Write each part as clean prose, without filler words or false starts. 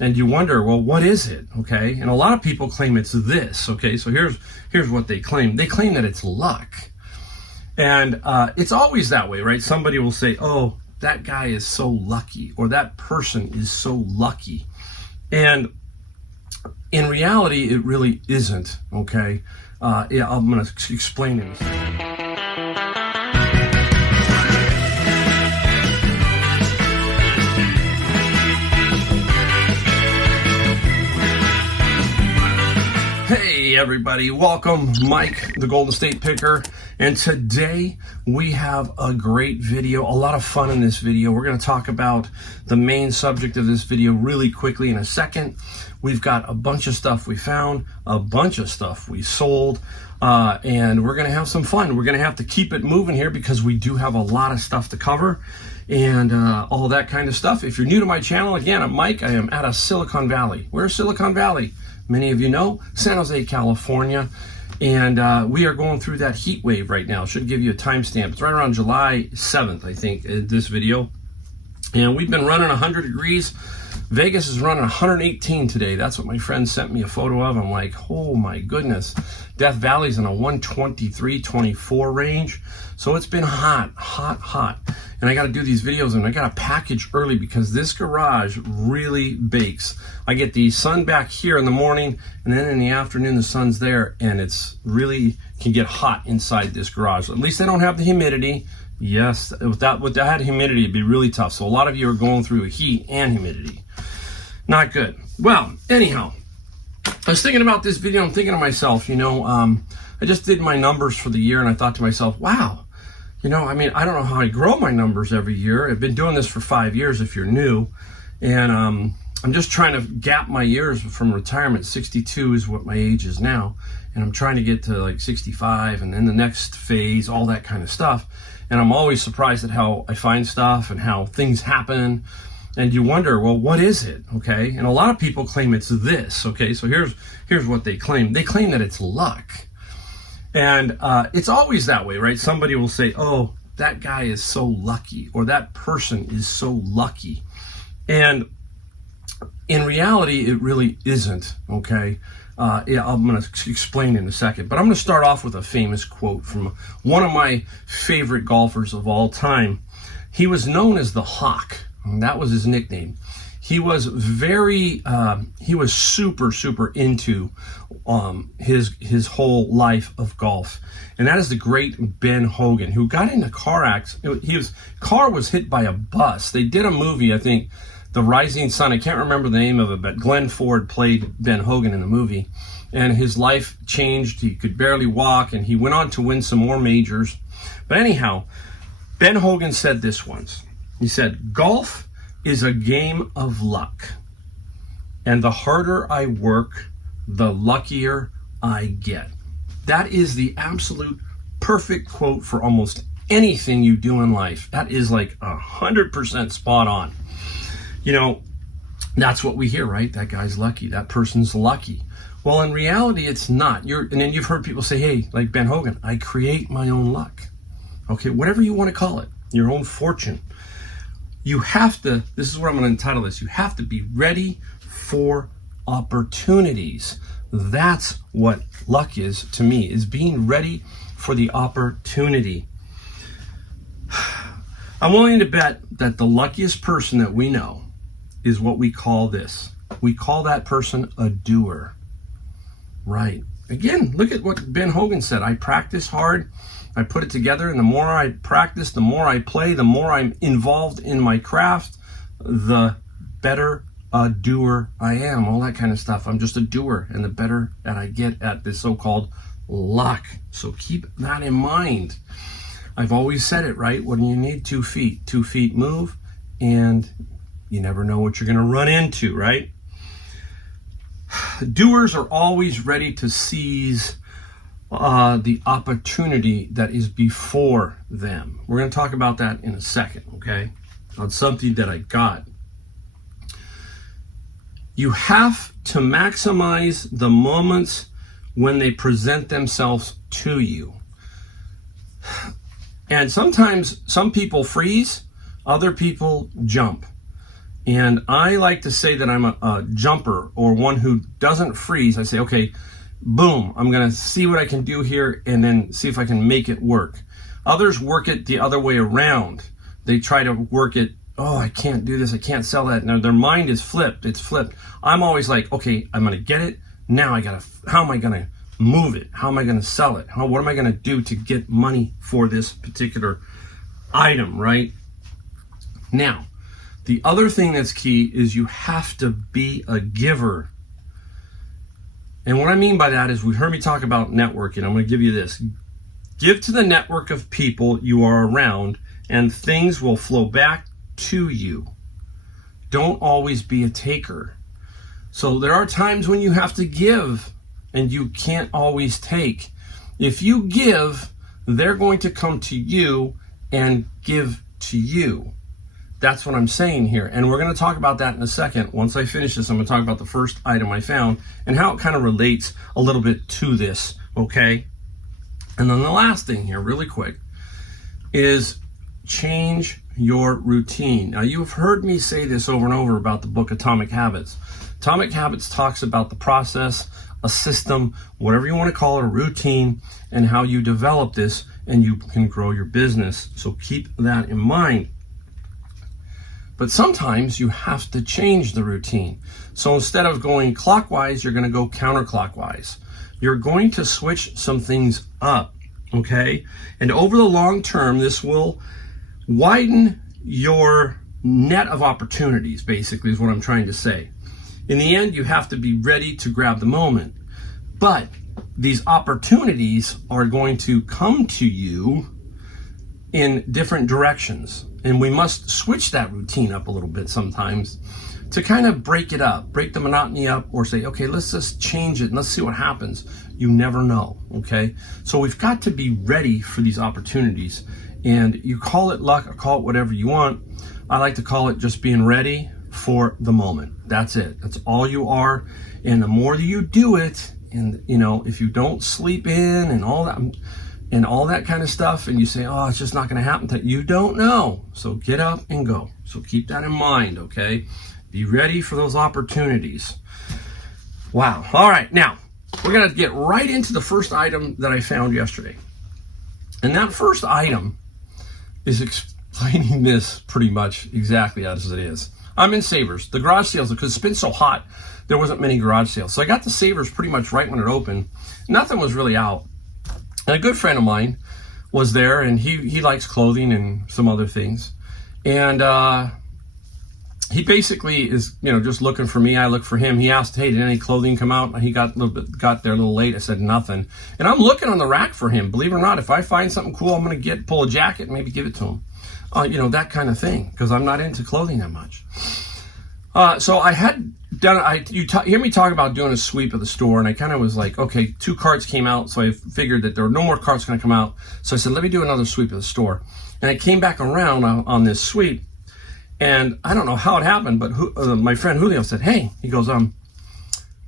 And you wonder, well, what is it? Okay. And a lot of people claim it's this. Okay. So here's what they claim. They claim that it's luck. And it's always that way, right? Somebody will say, oh, that guy is so lucky, or that person is so lucky. And in reality, it really isn't. Okay. Yeah, I'm going to explain in a second. Hey everybody, welcome. Mike, the Golden State Picker, and today we have a great video, a lot of fun in this video. We're going to talk about the main subject of this video really quickly in a second. We've got a bunch of stuff we found, a bunch of stuff we sold, and we're going to have some fun. We're going to have to keep it moving here because we do have a lot of stuff to cover and all that kind of stuff. If you're new to my channel, again, I'm Mike. I am out of Silicon Valley. Where's Silicon Valley? Many of you know, San Jose, California, and we are going through that heat wave right now. Should give you a timestamp. It's right around July 7th, I think, in this video. And we've been running 100 degrees. Vegas is running 118 today. That's what my friend sent me a photo of. I'm like, oh my goodness. Death Valley's in a 123, 24 range. So it's been hot, hot, hot. And I got to do these videos and I got to package early because this garage really bakes. I get the sun back here in the morning, and then in the afternoon the sun's there, and it's really can get hot inside this garage. At least I don't have the humidity. Yes, without humidity, it'd be really tough. So a lot of you are going through heat and humidity. Not good. Well, anyhow, I was thinking about this video. I'm thinking to myself, I just did my numbers for the year, and I thought to myself, wow, I don't know how I grow my numbers every year. I've been doing this for 5 years if you're new, and I'm just trying to gap my years from retirement. 62 is what my age is now, and I'm trying to get to like 65 and then the next phase, all that kind of stuff. And I'm always surprised at how I find stuff and how things happen. And you wonder, well, what is it? Okay. And a lot of people claim it's this. Okay. So here's what they claim. They claim that it's luck. And it's always that way, right? Somebody will say, oh, that guy is so lucky, or that person is so lucky. And in reality, it really isn't. Okay. Yeah, I'm going to explain in a second, but I'm going to start off with a famous quote from one of my favorite golfers of all time. He was known as the Hawk, and that was his nickname. He was super, super into his whole life of golf, and that is the great Ben Hogan, who got in a car accident. His car was hit by a bus. They did a movie, I think, The Rising Sun. I can't remember the name of it, but Glenn Ford played Ben Hogan in the movie, and his life changed. He could barely walk, and he went on to win some more majors. But anyhow, Ben Hogan said this once. He said, golf is a game of luck, and the harder I work, the luckier I get. That is the absolute perfect quote for almost anything you do in life. That is like 100% spot on. That's what we hear, right? That guy's lucky. That person's lucky. Well, in reality, it's not. And then you've heard people say, hey, like Ben Hogan, I create my own luck. Okay, whatever you want to call it, your own fortune. You have to, this is what I'm going to entitle this, you have to be ready for opportunities. That's what luck is to me, is being ready for the opportunity. I'm willing to bet that the luckiest person that we know is what we call this. We call that person a doer. Right. Again, look at what Ben Hogan said. I practice hard. I put it together, and the more I practice, the more I play, the more I'm involved in my craft, the better a doer I am. All that kind of stuff. I'm just a doer, and the better that I get at this so-called luck. So keep that in mind. I've always said it, right? When you need 2 feet, 2 feet move, and you never know what you're going to run into, right? Doers are always ready to seize the opportunity that is before them. We're going to talk about that in a second, okay? On something that I got. You have to maximize the moments when they present themselves to you. And sometimes some people freeze, other people jump. And I like to say that I'm a jumper, or one who doesn't freeze. I say, okay, boom, I'm going to see what I can do here and then see if I can make it work. Others work it the other way around. They try to work it, oh, I can't do this, I can't sell that. Now their mind is flipped, it's flipped. I'm always like, okay, I'm going to get it. Now how am I going to move it? How am I going to sell it? What am I going to do to get money for this particular item, right? Now, the other thing that's key is you have to be a giver. And what I mean by that is, we heard me talk about networking. I'm going to give you this. Give to the network of people you are around, and things will flow back to you. Don't always be a taker. So there are times when you have to give, and you can't always take. If you give, they're going to come to you and give to you. That's what I'm saying here. And we're going to talk about that in a second. Once I finish this, I'm going to talk about the first item I found and how it kind of relates a little bit to this, okay? And then the last thing here, really quick, is change your routine. Now, you've heard me say this over and over about the book Atomic Habits. Atomic Habits talks about the process, a system, whatever you want to call it, a routine, and how you develop this and you can grow your business. So keep that in mind. But sometimes you have to change the routine. So instead of going clockwise, you're going to go counterclockwise. You're going to switch some things up, okay? And over the long term, this will widen your net of opportunities, basically, is what I'm trying to say. In the end, you have to be ready to grab the moment. But these opportunities are going to come to you in different directions. And we must switch that routine up a little bit sometimes to kind of break it up, break the monotony up, or say, okay, let's just change it and let's see what happens. You never know, okay? So we've got to be ready for these opportunities. And you call it luck or call it whatever you want. I like to call it just being ready for the moment. That's it. That's all you are. And the more that you do it, and if you don't sleep in and all that kind of stuff, and you say, oh, it's just not going to happen, you don't know. So get up and go. So keep that in mind, okay? Be ready for those opportunities. Wow. All right. Now, we're going to get right into the first item that I found yesterday. And that first item is explaining this pretty much exactly as it is. I'm in Savers. The garage sales, because it's been so hot, there wasn't many garage sales. So I got the Savers pretty much right when it opened. Nothing was really out. And a good friend of mine was there, and he likes clothing and some other things. And he basically is, just looking for me. I look for him. He asked, hey, did any clothing come out? He got there a little late. I said, nothing. And I'm looking on the rack for him. Believe it or not, if I find something cool, I'm going to pull a jacket and maybe give it to him. That kind of thing, because I'm not into clothing that much. So I had done, you hear me talk about doing a sweep of the store, and I kind of was like, okay, 2 carts came out, so I figured that there were no more carts going to come out. So I said, let me do another sweep of the store. And I came back around on this sweep, and I don't know how it happened, but my friend Julio said, hey, he goes,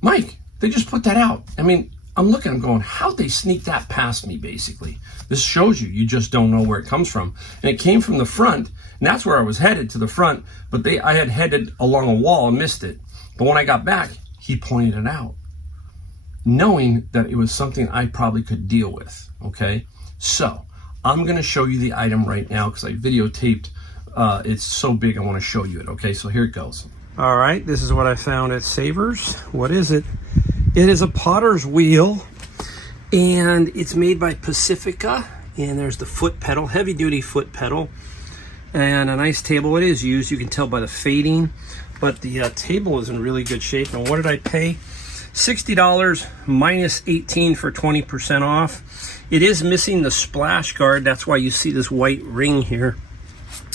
Mike, they just put that out. I mean, I'm looking, I'm going, how'd they sneak that past me, basically? This shows you just don't know where it comes from. And it came from the front, and that's where I was headed, to the front, but I had headed along a wall and missed it. But when I got back, he pointed it out, knowing that it was something I probably could deal with, okay? So I'm going to show you the item right now because I videotaped. It's so big, I want to show you it, okay? So here it goes. All right, this is what I found at Savers. What is it? It is a potter's wheel, and it's made by Pacifica, and there's the foot pedal, heavy-duty foot pedal, and a nice table. It is used, you can tell by the fading, but the table is in really good shape. And what did I pay? $60 minus 18 for 20% off. It is missing the splash guard, that's why you see this white ring here.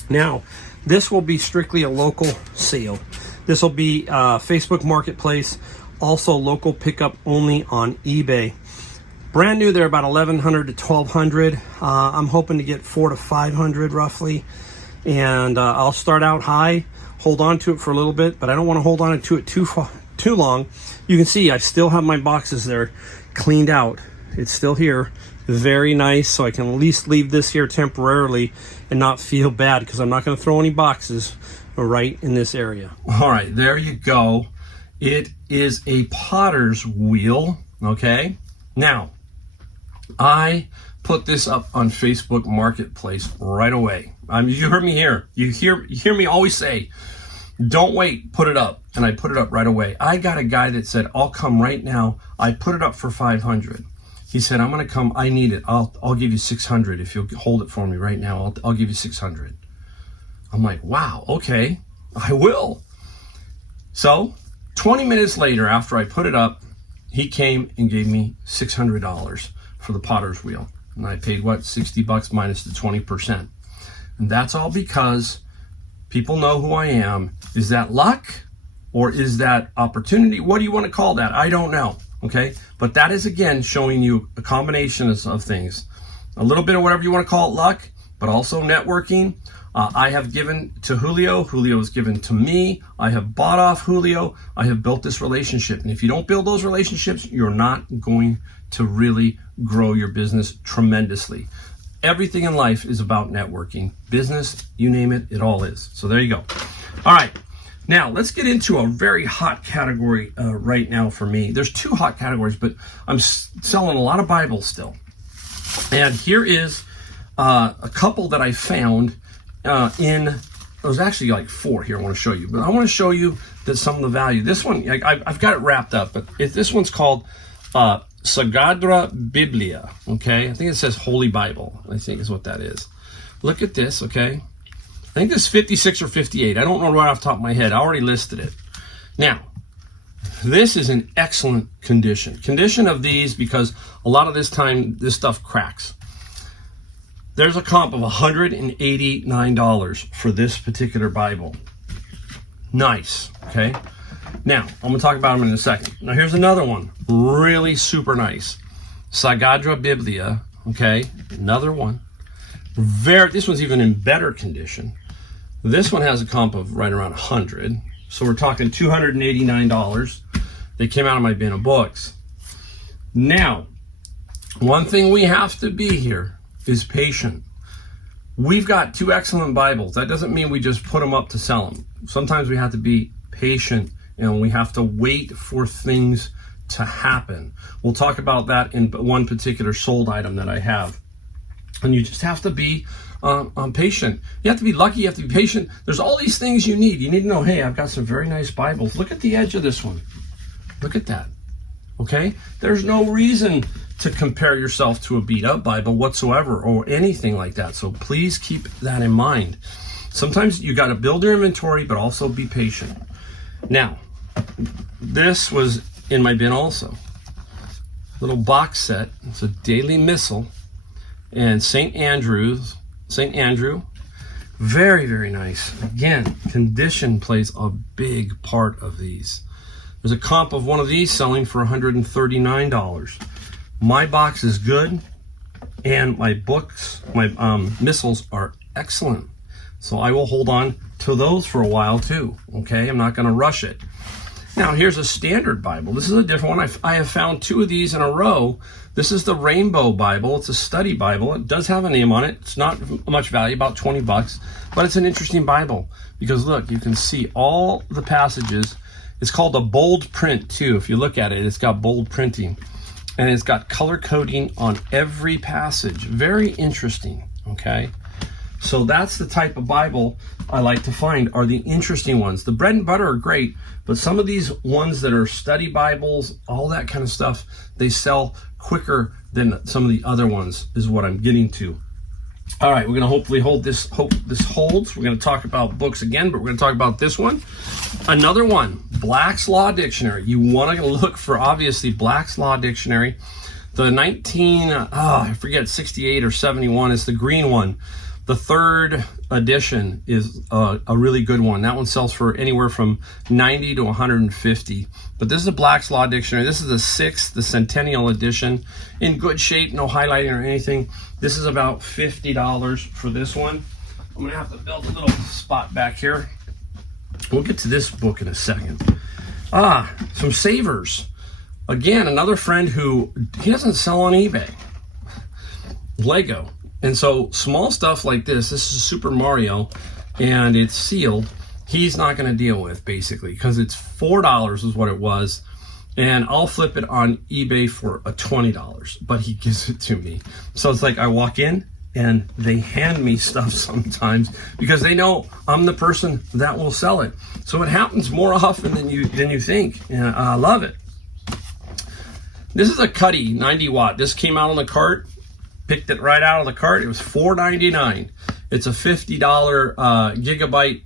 Now, this will be strictly a local sale. This will be Facebook Marketplace, also local pickup only on eBay. Brand new, they're about $1,100 to $1,200. I'm hoping to get $400 to $500 roughly. And I'll start out high, hold on to it for a little bit, but I don't want to hold on to it too long. You can see I still have my boxes there cleaned out. It's still here. Very nice, so I can at least leave this here temporarily and not feel bad, because I'm not going to throw any boxes. right in this area. All right, there you go. It is a potter's wheel, okay? Now, I put this up on Facebook Marketplace right away. You heard me here. You hear me always say, don't wait, put it up. And I put it up right away. I got a guy that said, I'll come right now. I put it up for $500. He said, I'm going to come. I need it. I'll give you $600 if you'll hold it for me right now. I'll give you $600. I'm like, wow, okay, I will. So 20 minutes later, after I put it up, he came and gave me $600 for the potter's wheel. And I paid, what, $60 minus the 20%. And that's all because people know who I am. Is that luck or is that opportunity? What do you want to call that? I don't know, okay? But that is, again, showing you a combination of things. A little bit of whatever you want to call it, luck, but also networking. I have given to Julio. Julio has given to me. I have bought off Julio. I have built this relationship. And if you don't build those relationships, you're not going to really grow your business tremendously. Everything in life is about networking. Business, you name it, it all is. So there you go. All right. Now, let's get into a very hot category right now for me. There's two hot categories, but I'm selling a lot of Bibles still. And here is a couple that I found there's actually like four here I want to show you. But I want to show you that some of the value. This one, I've got it wrapped up, but this one's called Sagrada Biblia, okay? I think it says Holy Bible, I think is what that is. Look at this, okay? I think this is 56 or 58. I don't know right off the top of my head. I already listed it. Now, this is in excellent condition. Condition of these because a lot of this time, this stuff cracks. There's a comp of $189 for this particular Bible. Nice, okay? Now, I'm going to talk about them in a second. Now, here's another one. Really super nice. Sagrada Biblia, okay? Another one. This one's even in better condition. This one has a comp of right around 100. So we're talking $289. They came out of my bin of books. Now, one thing we have to be here is patient. We've got two excellent Bibles. That doesn't mean we just put them up to sell them. Sometimes we have to be patient and we have to wait for things to happen. We'll talk about that in one particular sold item that I have. And you just have to be patient. You have to be lucky. You have to be patient. There's all these things you need. You need to know, hey, I've got some very nice Bibles. Look at the edge of this one. Look at that. Okay? There's no reason to compare yourself to a beat-up Bible whatsoever or anything like that. So please keep that in mind. Sometimes you got to build your inventory, but also be patient. Now, this was in my bin also. Little box set. It's a daily missal and St. Andrew. Very, very nice. Again, condition plays a big part of these. There's a comp of one of these selling for $139. My box is good, and my books, my missals are excellent. So I will hold on to those for a while too, okay? I'm not going to rush it. Now, here's a standard Bible. This is a different one. I have found two of these in a row. This is the Rainbow Bible. It's a study Bible. It does have a name on it. It's not much value, about 20 bucks, but it's an interesting Bible because look, you can see all the passages. It's called a bold print too. If you look at it, it's got bold printing. And it's got color coding on every passage. Very interesting, okay? So that's the type of Bible I like to find, are the interesting ones. The bread and butter are great, but some of these ones that are study Bibles, all that kind of stuff, they sell quicker than some of the other ones, is what I'm getting to. All right, we're going to hopefully hope this holds. We're going to talk about books again, but we're going to talk about this one. Another one, Black's Law Dictionary. You want to look for, obviously, Black's Law Dictionary. The 68 or 71 is the green one. The third edition is a really good one. That one sells for anywhere from $90 to $150. But this is a Black's Law Dictionary. This is the 6th, the Centennial Edition. In good shape, no highlighting or anything. This is about $50 for this one. I'm going to have to build a little spot back here. We'll get to this book in a second. Some savers. Again, another friend who, he doesn't sell on eBay. Lego. And so small stuff like this is Super Mario, and it's sealed. he's not going to deal with, basically, because it's $4 is what it was, and I'll flip it on eBay for a $20, but he gives it to me. So it's like I walk in and they hand me stuff sometimes because they know I'm the person that will sell it. So it happens more often than you think, and I love it. This is a Cuddy 90 watt. This came out on the cart, picked it right out of the cart. It was $4.99. It's a $50 gigabyte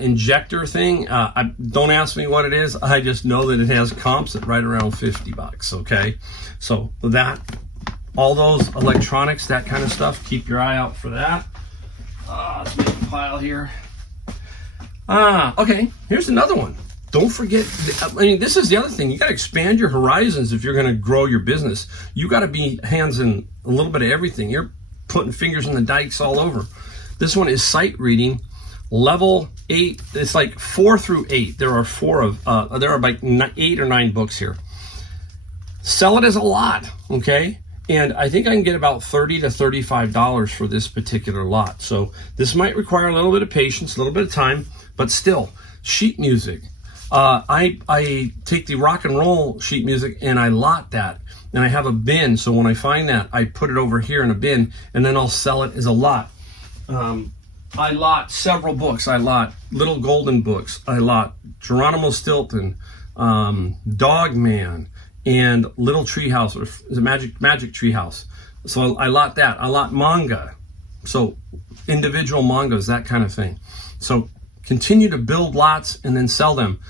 injector thing. Don't ask me what it is. I just know that it has comps at right around $50. Okay, so that, all those electronics, that kind of stuff, keep your eye out for that. Let's make a pile here. Okay, here's another one. Don't forget, I mean, this is the other thing. You got to expand your horizons if you're going to grow your business. You got to be hands in a little bit of everything. You're putting fingers in the dikes all over. This one is sight reading, level 8. It's like 4 through 8. There are like 8 or 9 books here. Sell it as a lot, okay? And I think I can get about $30 to $35 for this particular lot. So this might require a little bit of patience, a little bit of time, but still, sheet music. I take the rock and roll sheet music and I lot that, and I have a bin. So when I find that, I put it over here in a bin, and then I'll sell it as a lot. I lot several books. I lot Little Golden Books. I lot Geronimo Stilton, Dog Man, and Little Treehouse, or is it Magic Treehouse. So I lot that. I lot manga. So individual mangas, that kind of thing. So continue to build lots and then sell them.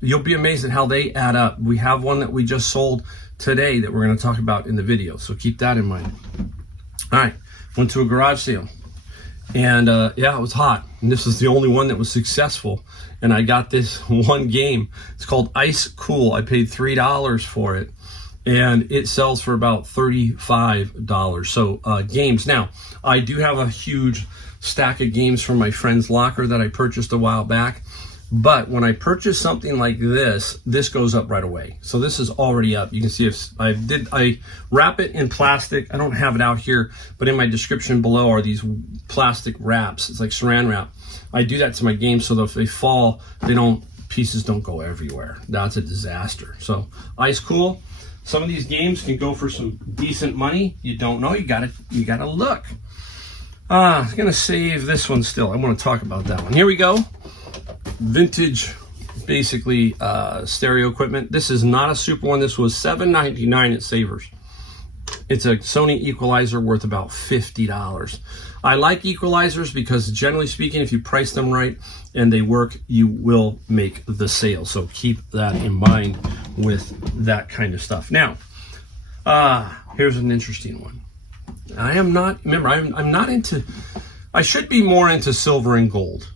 You'll be amazed at how they add up. We have one that we just sold today that we're going to talk about in the video. So keep that in mind. All right, went to a garage sale. And yeah, it was hot. And this was the only one that was successful. And I got this one game. It's called Ice Cool. I paid $3 for it. And it sells for about $35. So games. Now, I do have a huge stack of games from my friend's locker that I purchased a while back. But when I purchase something like this goes up right away. So this is already up. You can see if I wrap it in plastic. I don't have it out here, but in my description below are these plastic wraps. It's like saran wrap. I do that to my games so that if they fall, pieces don't go everywhere. That's a disaster. So Ice Cool. Some of these games can go for some decent money. You don't know. You gotta look. I'm gonna save this one still. I want to talk about that one. Here we go. Vintage, basically stereo equipment. This is not a super one. This was $7.99 at Savers. It's a Sony equalizer worth about $50. I like equalizers because generally speaking, if you price them right and they work, you will make the sale. So keep that in mind with that kind of stuff. Now, here's an interesting one. I'm not into, I should be more into silver and gold.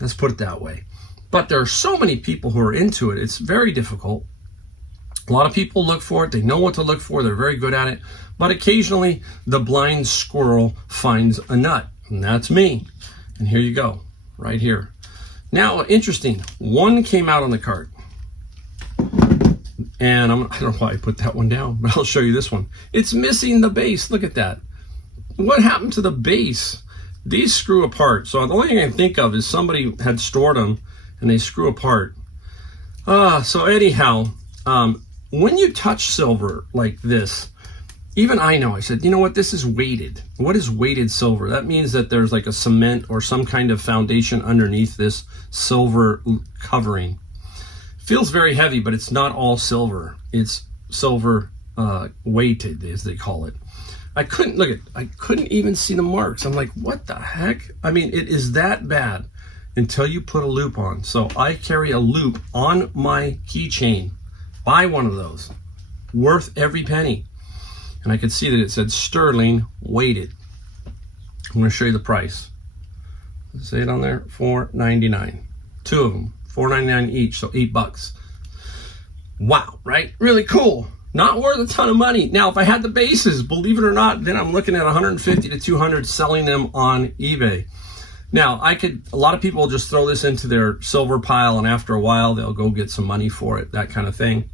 Let's put it that way. But there are so many people who are into it. It's very difficult. A lot of people look for it. They know what to look for. They're very good at it. But occasionally, the blind squirrel finds a nut. And that's me. And here you go, right here. Now, interesting. One came out on the cart. And I don't know why I put that one down, but I'll show you this one. It's missing the base. Look at that. What happened to the base? These screw apart. So the only thing I can think of is somebody had stored them and they screw apart. So anyhow, when you touch silver like this, even I know, I said, you know what, this is weighted. What is weighted silver? That means that there's like a cement or some kind of foundation underneath this silver covering. Feels very heavy, but it's not all silver. It's silver weighted, as they call it. I couldn't even see the marks. I'm like, what the heck? I mean, it is that bad until you put a loop on. So I carry a loop on my keychain. Buy one of those. Worth every penny. And I could see that it said sterling weighted. I'm going to show you the price. Say it on there, $4.99. Two of them, $4.99 each, so $8. Wow, right? Really cool. Not worth a ton of money. Now, if I had the bases, believe it or not, then I'm looking at 150 to 200 selling them on eBay. Now, a lot of people will just throw this into their silver pile, and after a while, they'll go get some money for it, that kind of thing.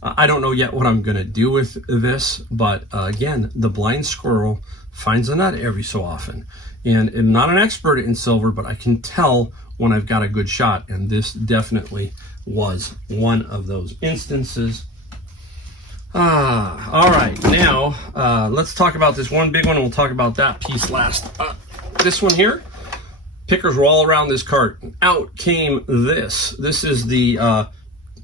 I don't know yet what I'm going to do with this, but again, the blind squirrel finds a nut every so often. And I'm not an expert in silver, but I can tell when I've got a good shot, and this definitely was one of those instances. All right, now let's talk about this one big one, and we'll talk about that piece last. This one here, pickers were all around this cart. Out came this. This is the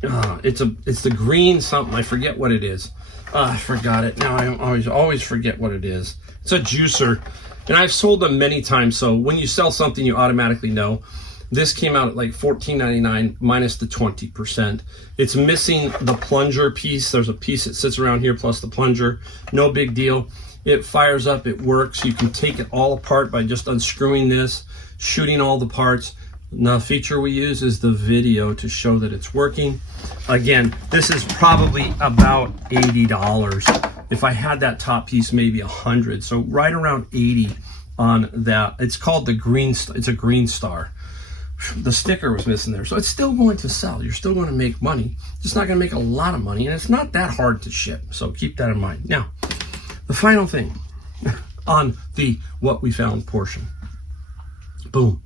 it's the green something. I forget what it is. I forgot it. Now I always forget what it is. It's a juicer, and I've sold them many times. So when you sell something, you automatically know. This came out at like $14.99 minus the 20%. It's missing the plunger piece. There's a piece that sits around here plus the plunger. No big deal. It fires up, it works. You can take it all apart by just unscrewing this, shooting all the parts. The feature we use is the video to show that it's working. Again, this is probably about $80. If I had that top piece, maybe $100. So right around 80 on that. It's called the green, it's a green star. The sticker was missing there, so it's still going to sell. You're still going to make money, just not going to make a lot of money, and it's not that hard to ship, so keep that in mind. Now, the final thing on the what we found portion. Boom.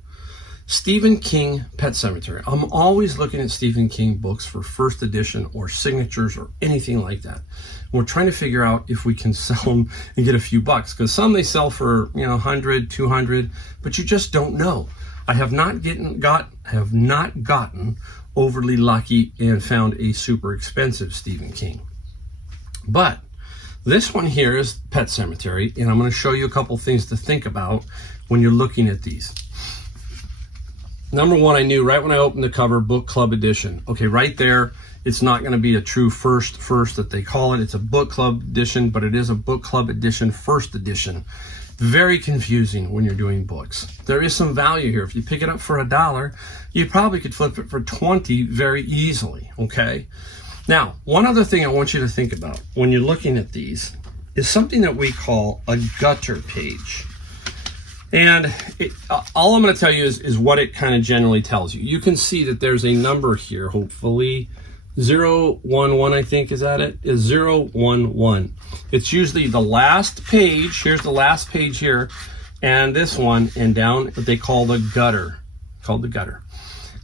Stephen King Pet Cemetery. I'm always looking at Stephen King books for first edition or signatures or anything like that. We're trying to figure out if we can sell them and get a few bucks, because some they sell for 100, 200, but you just don't know. I have not gotten overly lucky and found a super expensive Stephen King. But this one here is Pet Cemetery, and I'm going to show you a couple things to think about when you're looking at these. Number one, I knew right when I opened the cover, book club edition. Okay, right there, it's not going to be a true first that they call it. It's a book club edition, but it is a book club edition, first edition. Very confusing when you're doing books. There is some value here. If you pick it up for $1, you probably could flip it for 20 very easily, okay? Now, one other thing I want you to think about when you're looking at these is something that we call a gutter page. And all I'm going to tell you is what it kind of generally tells you. You can see that there's a number here, hopefully. 011, I think, is that it? Is 011. It's usually the last page. Here's the last page here, and this one, and down what they call the gutter. Called the gutter.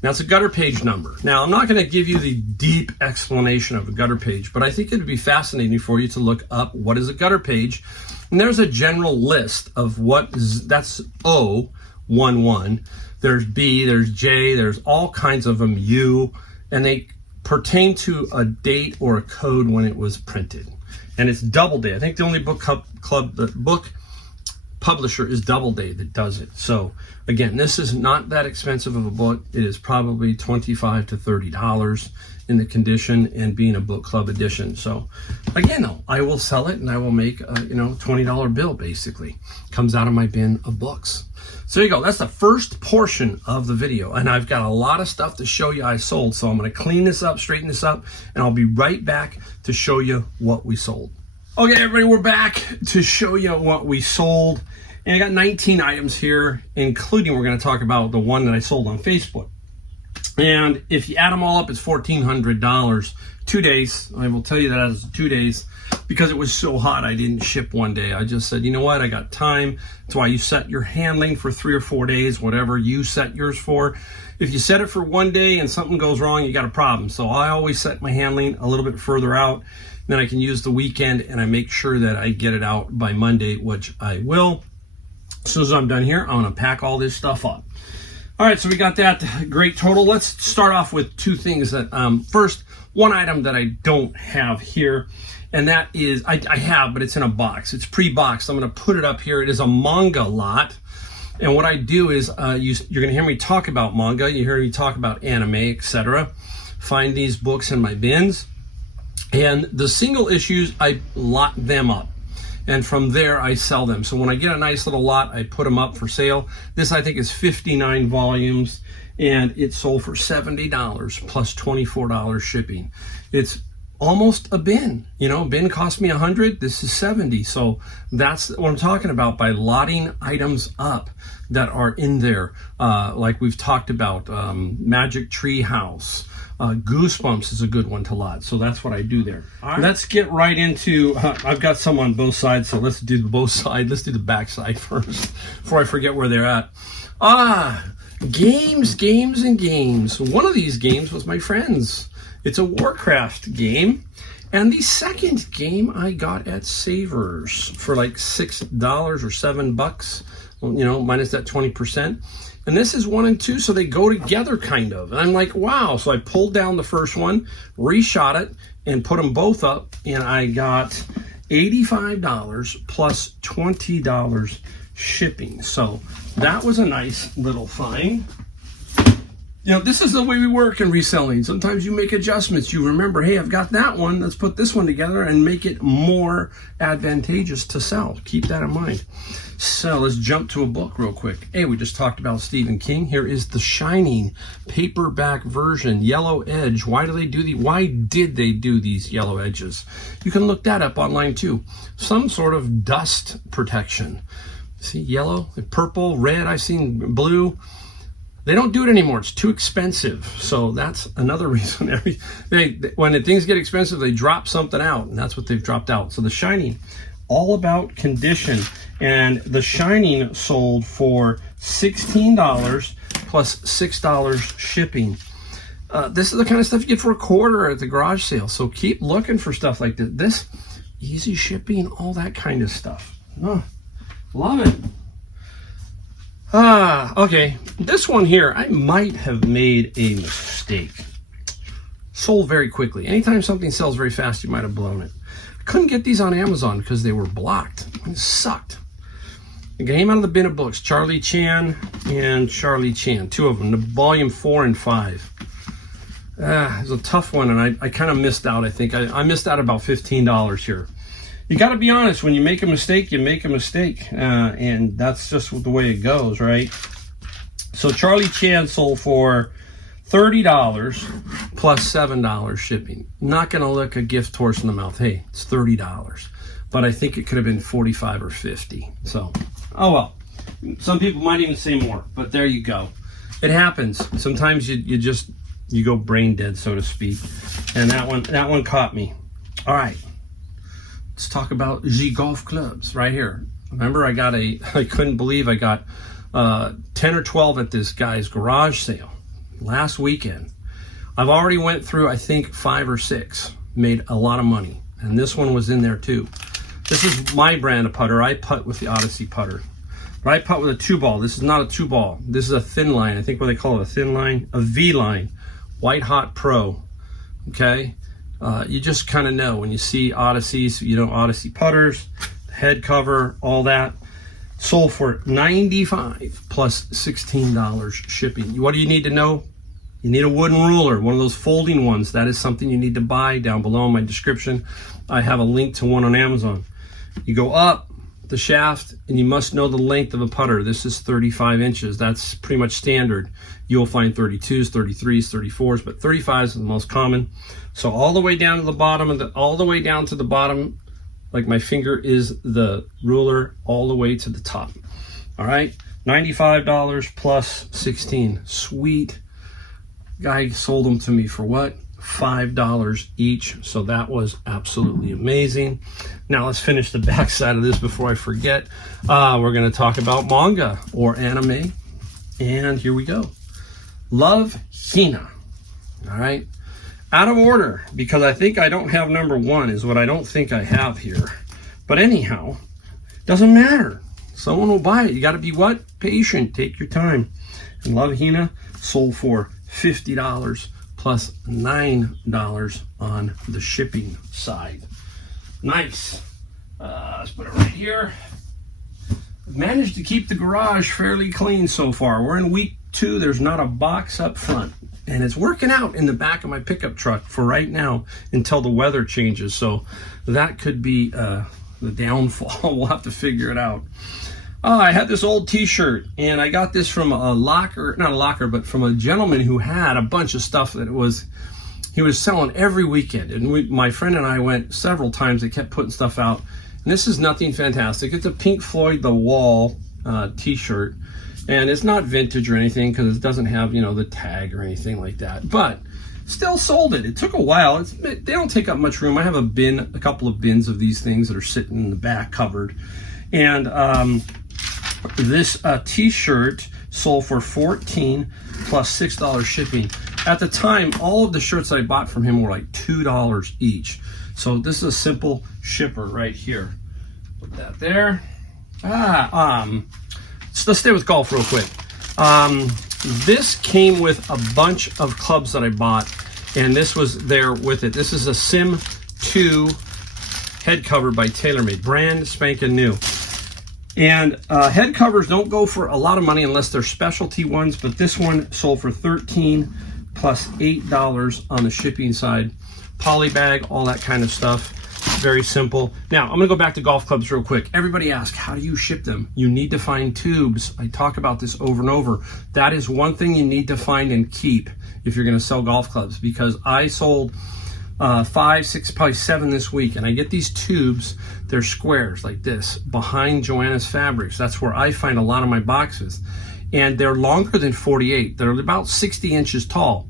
Now it's a gutter page number. Now I'm not going to give you the deep explanation of a gutter page, but I think it would be fascinating for you to look up what is a gutter page. And there's a general list of that's O11. There's B, there's J, there's all kinds of them, U, and they pertain to a date or a code when it was printed. And it's Doubleday. I think the only book publisher is Doubleday that does it. So again, this is not that expensive of a book. It is probably $25 to $30 in the condition and being a book club edition. So again, though, I will sell it and I will make a $20 bill basically. Comes out of my bin of books. So there you go. That's the first portion of the video. And I've got a lot of stuff to show you I sold. So I'm going to clean this up, straighten this up, and I'll be right back to show you what we sold. Okay, everybody, we're back to show you what we sold. And I got 19 items here, including we're going to talk about the one that I sold on Facebook. And if you add them all up, it's $1,400. 2 days. I will tell you that as 2 days because it was so hot I didn't ship one day. I just said, you know what, I got time. That's why you set your handling for 3 or 4 days, whatever you set yours for. If you set it for 1 day and something goes wrong, you got a problem. So I always set my handling a little bit further out. Then I can use the weekend and I make sure that I get it out by Monday, which I will. As soon as I'm done here, I'm going to pack all this stuff up. All right, so we got that great total. Let's start off with two things. That first, one item that I don't have here, and that is, I have, but it's in a box. It's pre-boxed. I'm going to put it up here. It is a manga lot. And what I do is, you're going to hear me talk about manga. You hear me talk about anime, etc. Find these books in my bins. And the single issues, I lot them up. And from there, I sell them. So when I get a nice little lot, I put them up for sale. This, I think, is 59 volumes, and it sold for $70 plus $24 shipping. It's almost a bin. Bin cost me $100. This is $70. So that's what I'm talking about by lotting items up that are in there. Like we've talked about, Magic Tree House. Goosebumps is a good one to lot, so that's what I do there. All right. Let's get right into, I've got some on both sides, so let's do both sides. Let's do the back side first before I forget where they're at. Games, games, and games. One of these games was my friend's. It's a Warcraft game. And the second game I got at Savers for like $6 or $7, you know, minus that 20%. And this is 1 and 2, so they go together kind of. And I'm like, wow. So I pulled down the first one, reshot it, and put them both up. And I got $85 plus $20 shipping. So that was a nice little find. You know, this is the way we work in reselling. Sometimes you make adjustments. You remember, hey, I've got that one. Let's put this one together and make it more advantageous to sell. Keep that in mind. So let's jump to a book real quick. Hey, we just talked about Stephen King. Here is The Shining paperback version, yellow edge. Why did they do these yellow edges? You can look that up online too. Some sort of dust protection. See, yellow, purple, red. I've seen blue. They don't do it anymore. It's too expensive. So that's another reason. When things get expensive, they drop something out, and that's what they've dropped out. So The Shining, all about condition. And The Shining sold for $16 plus $6 shipping. This is the kind of stuff you get for $25 at the garage sale. So keep looking for stuff like this. This, easy shipping, all that kind of stuff. Oh, love it. Okay, this one here, I might have made a mistake. Sold very quickly. Anytime something sells very fast, you might have blown it. I couldn't get these on Amazon because they were blocked. It sucked. I came out of the bin of books, Charlie Chan and Charlie Chan, two of them, the volume 4 and 5. It was a tough one, and I kind of missed out, I think. I missed out about $15 here. You got to be honest. When you make a mistake, you make a mistake. And that's just the way it goes, right? So Charlie Chan sold for $30 plus $7 shipping. Not going to look a gift horse in the mouth. Hey, it's $30. But I think it could have been 45 or 50. So, oh well. Some people might even say more. But there you go. It happens. Sometimes you go brain dead, so to speak. And that one caught me. All right. Let's talk about G golf clubs right here. Remember, I couldn't believe I got 10 or 12 at this guy's garage sale last weekend. I've already went through, I think, 5 or 6, made a lot of money. And this one was in there too. This is my brand of putter. I putt with the Odyssey putter. But I putt with a 2-ball. This is not a 2-ball. This is a thin line. I think what they call it, a thin line, a V line, White Hot Pro. Okay. You just kind of know when you see Odysseys, you know, Odyssey putters, head cover, all that. Sold for $95 plus $16 shipping. What do you need to know? You need a wooden ruler, one of those folding ones. That is something you need to buy. Down below in my description, I have a link to one on Amazon. You go up the shaft, and you must know the length of a putter. This is 35 inches. That's pretty much standard. You'll find 32s, 33s, 34s, but 35s is the most common. So all the way down to the bottom, like my finger is the ruler, all the way to the top. All right, $95 plus 16. Sweet. Guy sold them to me for what? $5 each. So that was absolutely amazing. Now let's finish the back side of this before I forget. We're going to talk about manga or anime. And here we go. Love Hina. All right. Out of order, because I think I don't have number 1 is what I don't think I have here. But anyhow, doesn't matter. Someone will buy it. You got to be what? Patient. Take your time. And Love Hina sold for $50 plus $9 on the shipping side. Nice. Let's put it right here. I've managed to keep the garage fairly clean so far. We're in week 2. There's not a box up front. And it's working out in the back of my pickup truck for right now until the weather changes. So that could be the downfall. We'll have to figure it out. I had this old t-shirt, and I got this from a locker, not a locker, but from a gentleman who had a bunch of stuff that he was selling every weekend. And my friend and I went several times. They kept putting stuff out. And this is nothing fantastic. It's a Pink Floyd The Wall t-shirt. And it's not vintage or anything because it doesn't have, you know, the tag or anything like that. But still sold it. It took a while. They don't take up much room. I have a couple of bins of these things that are sitting in the back covered. And this t-shirt sold for $14 plus $6 shipping. At the time, all of the shirts I bought from him were like $2 each. So this is a simple shipper right here. Put that there. So let's stay with golf real quick. This came with a bunch of clubs that I bought, and this was there with it. This is a Sim 2 head cover by TaylorMade, brand spanking new. And head covers don't go for a lot of money unless they're specialty ones, but this one sold for $13 plus $8 on the shipping side. Poly bag, all that kind of stuff. Very simple. Now, I'm gonna go back to golf clubs real quick. Everybody asks, how do you ship them? You need to find tubes. I talk about this over and over. That is one thing you need to find and keep if you're gonna sell golf clubs, because I sold 5, 6, probably 7 this week, and I get these tubes. They're squares like this behind Joanna's Fabrics. That's where I find a lot of my boxes, and they're longer than 48. They're about 60 inches tall,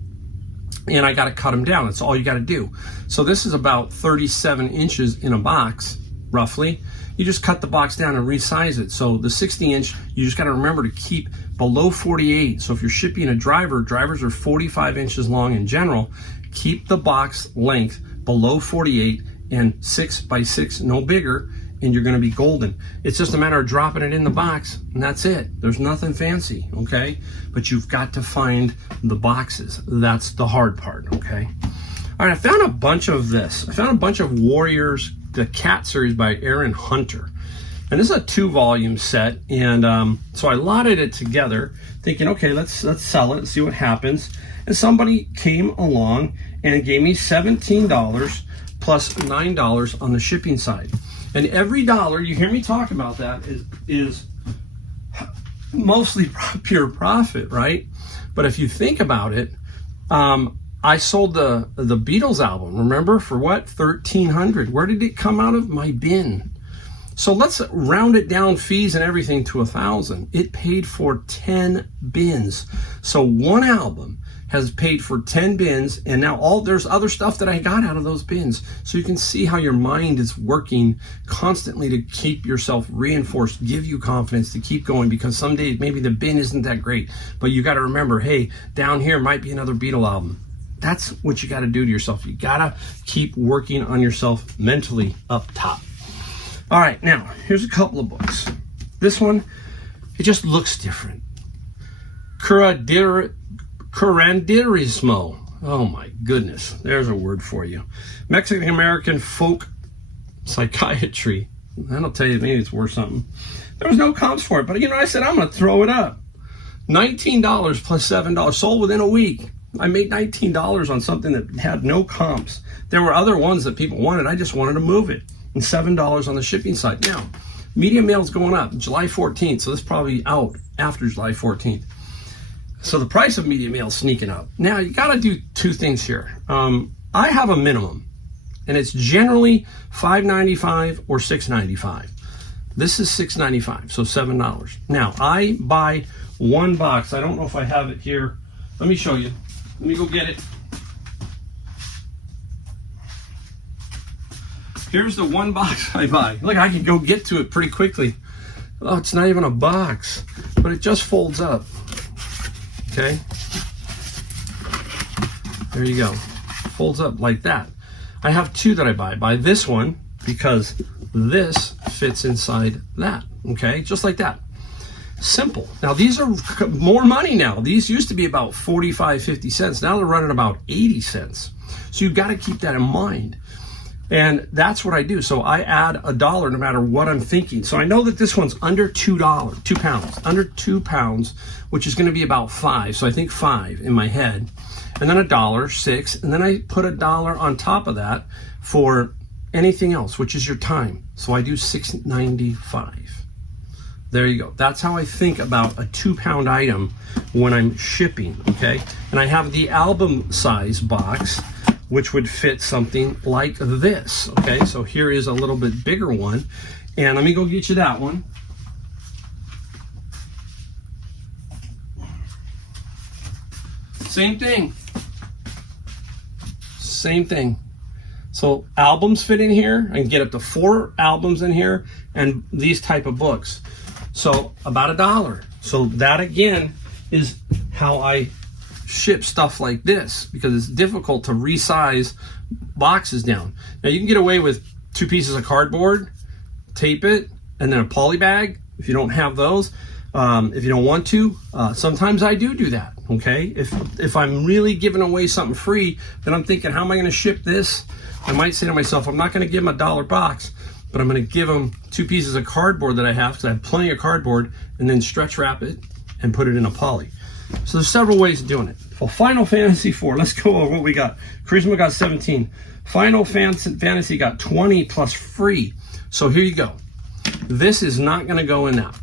and I got to cut them down. That's all you got to do. So this is about 37 inches in a box, roughly. You just cut the box down and resize it. So the 60 inch, you just got to remember to keep below 48. So if you're shipping a driver, drivers are 45 inches long in general. Keep the box length below 48 and 6 by 6, no bigger, and you're going to be golden. It's just a matter of dropping it in the box, and that's it. There's nothing fancy, okay? But you've got to find the boxes. That's the hard part, okay? All right, I found a bunch of this. I found a bunch of Warriors, the Cat series by Aaron Hunter. And this is a 2-volume set, and so I lotted it together, thinking, okay, let's sell it and see what happens. And somebody came along and gave me $17 plus $9 on the shipping side. And every dollar, you hear me talk about that, is mostly pure profit, right? But if you think about it, I sold the Beatles album, remember, for what? $1,300. Where did it come out of? My bin. So let's round it down, fees and everything, to $1,000. It paid for 10 bins. So one album has paid for 10 bins, and now there's other stuff that I got out of those bins. So you can see how your mind is working constantly to keep yourself reinforced, give you confidence to keep going, because some days maybe the bin isn't that great, but you got to remember, hey, down here might be another Beatle album. That's what you got to do to yourself. You got to keep working on yourself mentally up top. All right, now here's a couple of books. This one, it just looks different. Curanderismo. Oh my goodness, there's a word for you. Mexican American folk psychiatry. That'll tell you, maybe it's worth something. There was no comps for it, but I said I'm gonna throw it up. $19 plus $7, sold within a week. I made $19 on something that had no comps. There were other ones that people wanted. I just wanted to move it. And $7 on the shipping side. Now, media mail's going up July 14th, so this is probably out after July 14th. So the price of media mail is sneaking up. Now, you got to do two things here. I have a minimum, and it's generally $5.95 or $6.95. This is $6.95, so $7. Now, I buy one box. I don't know if I have it here. Let me show you. Let me go get it. Here's the one box I buy. Look, I can go get to it pretty quickly. Oh, it's not even a box, but it just folds up. Okay? There you go. Folds up like that. I have two that I buy. I buy this one because this fits inside that. Okay? Just like that. Simple. Now, these are more money now. These used to be about 45, 50 cents. Now they're running about 80 cents. So you've got to keep that in mind. And that's what I do. So I add $1 no matter what I'm thinking. So I know that this one's under $2, 2 pounds, under 2 pounds, which is going to be about 5. So I think 5 in my head. And then $1, 6. And then I put $1 on top of that for anything else, which is your time. So I do $6.95. There you go. That's how I think about a 2-pound item when I'm shipping, okay? And I have the album size box, which would fit something like this, okay? So here is a little bit bigger one. And let me go get you that one. Same thing. Same thing. So albums fit in here. I can get up to 4 albums in here and these type of books. So about $1. So that again is how I ship stuff like this, because it's difficult to resize boxes down. Now you can get away with 2 pieces of cardboard, tape it, and then a poly bag if you don't have those. If you don't want to, sometimes I do that. Okay, if I'm really giving away something free, then I'm thinking, how am I going to ship this? I might say to myself, I'm not going to give them a $1 box, but I'm going to give them 2 pieces of cardboard that I have, because I have plenty of cardboard, and then stretch wrap it and put it in a poly. So there's several ways of doing it. For Final Fantasy IV, let's go over what we got. Charisma got 17. Final Fantasy got 20 plus free. So here you go. This is not going to go in that.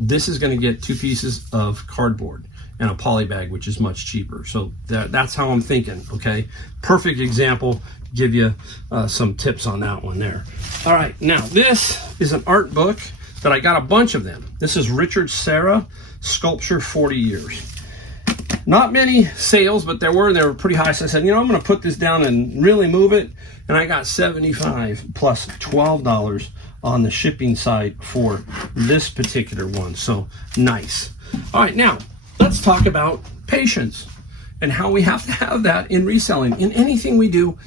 This is going to get 2 pieces of cardboard and a poly bag, which is much cheaper. So that's how I'm thinking, okay? Perfect example. Give you some tips on that one there. All right, now this is an art book that I got a bunch of them. This is Richard Serra, Sculpture 40 Years. Not many sales, but there were, and they were pretty high. So I said, you know, I'm going to put this down and really move it. And I got 75 plus $12 on the shipping side for this particular one. So nice. All right, now let's talk about patience and how we have to have that in reselling. In anything we do,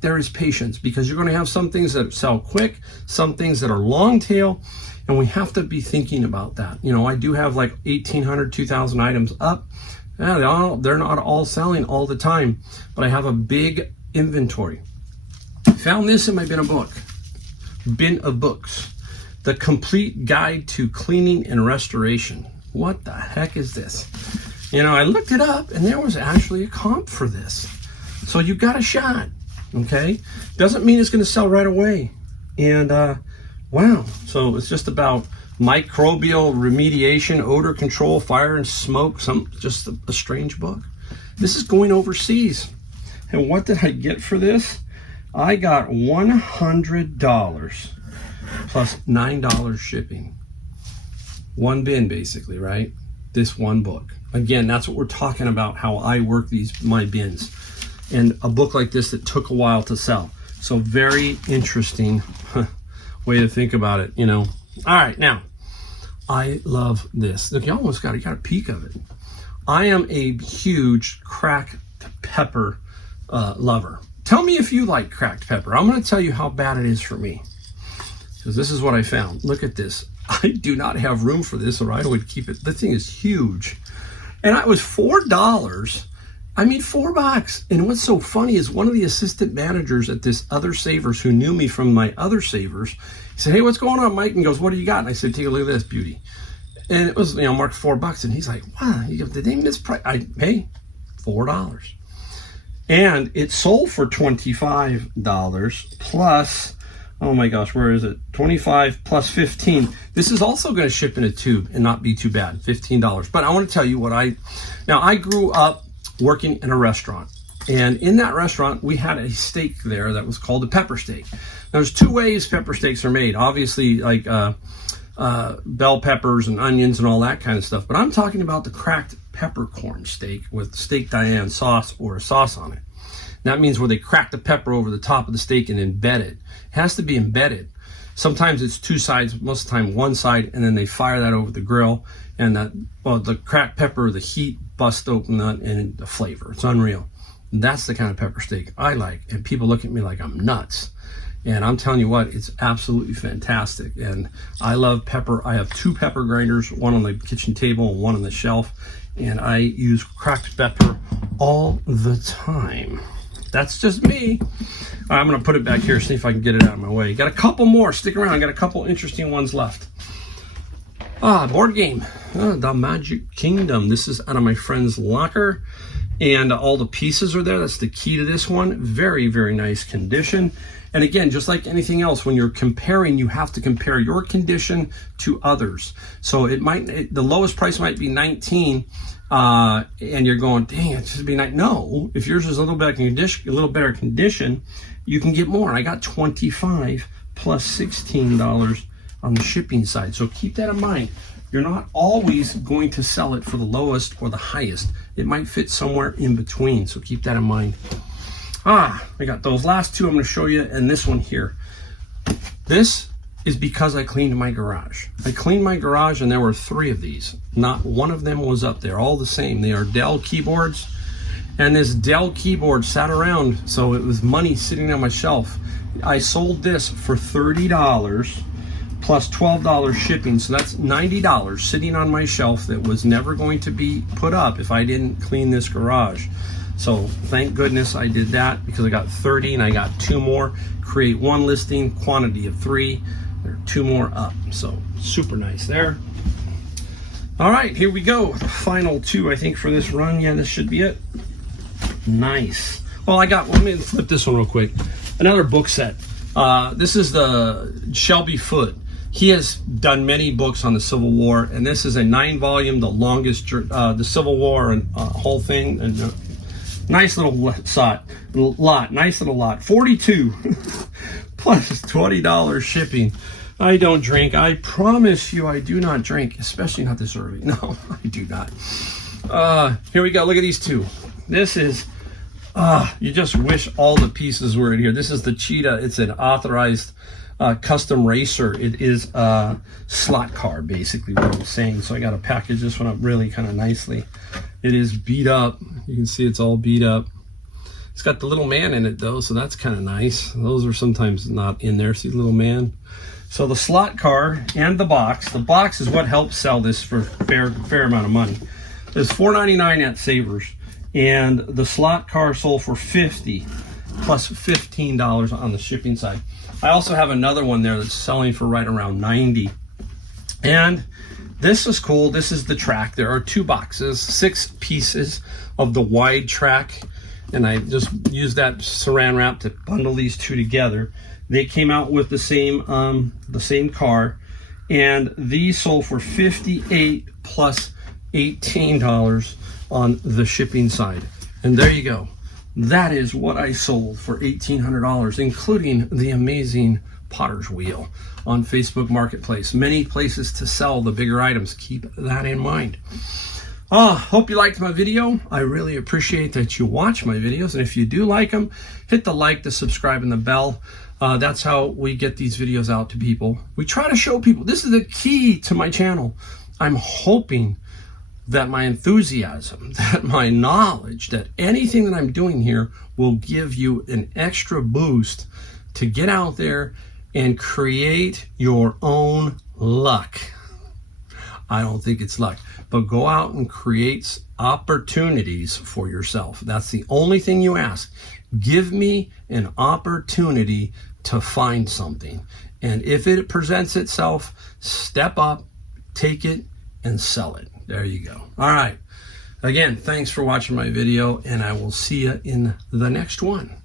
there is patience, because you're going to have some things that sell quick, some things that are long tail, and we have to be thinking about that. You know, I do have like 1,800, 2,000 items up. Yeah, they're not all selling all the time, but I have a big inventory. Found this in my bin of books. The Complete Guide to Cleaning and Restoration. What the heck is this? You know, I looked it up, and there was actually a comp for this. So you got a shot, okay? Doesn't mean it's going to sell right away. And wow, so it's just about microbial remediation, odor control, fire and smoke. Just a strange book. This is going overseas. And what did I get for this? I got $100 plus $9 shipping. One bin, basically, right? This one book. Again, that's what we're talking about, how I work my bins. And a book like this that took a while to sell. So very interesting way to think about it, you know. All right, now, I love this. Look, you almost got a peek of it. I am a huge cracked pepper lover. Tell me if you like cracked pepper. I'm going to tell you how bad it is for me, because this is what I found. Look at this. I do not have room for this, or I would keep it. The thing is huge. And it was $4. I mean, $4. And what's so funny is one of the assistant managers at this other Savers, who knew me from my other Savers, he said, hey, what's going on, Mike? And goes, what do you got? And I said, take a look at this beauty. And it was, you know, marked $4. And he's like, wow, did they misprice? Hey, $4. And it sold for $25 plus, oh my gosh, where is it? 25 plus 15. This is also going to ship in a tube and not be too bad, $15. But I want to tell you now I grew up working in a restaurant. And in that restaurant, we had a steak there that was called a pepper steak. There's 2 ways pepper steaks are made. Obviously, like bell peppers and onions and all that kind of stuff. But I'm talking about the cracked peppercorn steak with steak Diane sauce or a sauce on it. That means where they crack the pepper over the top of the steak and embed it. It has to be embedded. Sometimes it's 2 sides, most of the time 1 side, and then they fire that over the grill. And the cracked pepper, the heat busts open that, and the flavor. It's unreal. That's the kind of pepper steak I like. And people look at me like I'm nuts. And I'm telling you what, it's absolutely fantastic. And I love pepper. I have 2 pepper grinders, one on the kitchen table and one on the shelf. And I use cracked pepper all the time. That's just me. I'm going to put it back here, see if I can get it out of my way. Got a couple more. Stick around. I got a couple interesting ones left. Board game. The Magic Kingdom. This is out of my friend's locker. And all the pieces are there. That's the key to this one. Very, very nice condition. And again, just like anything else, when you're comparing, you have to compare your condition to others. So the lowest price might be 19, and you're going, dang, it should be 9. No, if yours is a little better condition, you can get more. I got 25 plus $16 on the shipping side. So keep that in mind. You're not always going to sell it for the lowest or the highest. It might fit somewhere in between. So keep that in mind. I got those last 2 I'm going to show you, and this one here. This is because I cleaned my garage. I cleaned my garage and there were 3 of these. Not one of them was up there, all the same. They are Dell keyboards, and this Dell keyboard sat around, so it was money sitting on my shelf. I sold this for $30 plus $12 shipping, so that's $90 sitting on my shelf that was never going to be put up if I didn't clean this garage. So thank goodness I did that, because I got 30 and I got 2 more. Create 1 listing, quantity of 3. There are 2 more up, so super nice there. All right, here we go. Final 2, I think, for this run. Yeah, this should be it. Nice. Well, let me flip this one real quick. Another book set. This is the Shelby Foote. He has done many books on the Civil War, and this is a 9-volume, the longest, the Civil War and whole thing. And nice little lot, nice little lot. 42 plus $20 shipping. I don't drink. I promise you, I do not drink, especially not this early. No, I do not. Here we go. Look at these 2. This is. You just wish all the pieces were in here. This is the Cheetah. It's an authorized custom racer. It is a slot car, basically, what I'm saying. So I got to package this one up really kind of nicely. It is beat up. You can see it's all beat up. It's got the little man in it, though, so that's kind of nice. Those are sometimes not in there. See the little man? So the slot car and the box. The box is what helps sell this for fair amount of money. It's $4.99 at Savers. And the slot car sold for $50 plus $15 on the shipping side. I also have another one there that's selling for right around $90. And this is cool. This is the track. There are 2 boxes, 6 pieces of the wide track, and I just used that saran wrap to bundle these 2 together. They came out with the same car, and these sold for $58 plus $18 on the shipping side. And there you go. That is what I sold for $1,800, including the amazing Potter's Wheel on Facebook Marketplace. Many places to sell the bigger items. Keep that in mind. Hope you liked my video. I really appreciate that you watch my videos. And if you do like them, hit the like, the subscribe, and the bell. That's how we get these videos out to people. We try to show people. This is the key to my channel. I'm hoping that my enthusiasm, that my knowledge, that anything that I'm doing here will give you an extra boost to get out there and create your own luck. I don't think it's luck, but go out and create opportunities for yourself. That's the only thing you ask. Give me an opportunity to find something. And if it presents itself, step up, take it, and sell it. There you go. All right. Again, thanks for watching my video, and I will see you in the next one.